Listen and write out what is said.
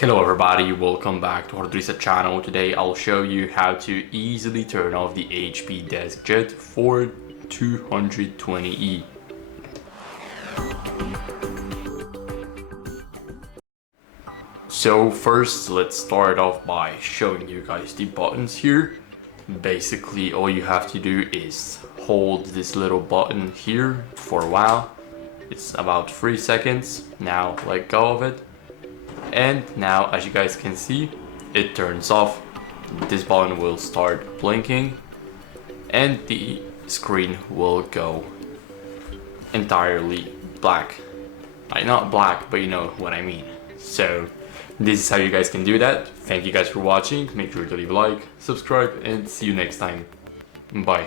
Hello everybody, welcome back to HardReset channel. Today I'll show you how to easily turn off the HP DeskJet 4220e. So first, let's start off by showing you guys the buttons here. Basically, all you have to do is hold this little button here for a while. It's about 3 seconds. Now let go of it. And now, as you guys can see, it turns off. This button will start blinking and the screen will go entirely black. Not black, but you know what I mean. So this is how you guys can do that. Thank you guys for watching. Make sure to leave a like, subscribe, and see you next time. Bye.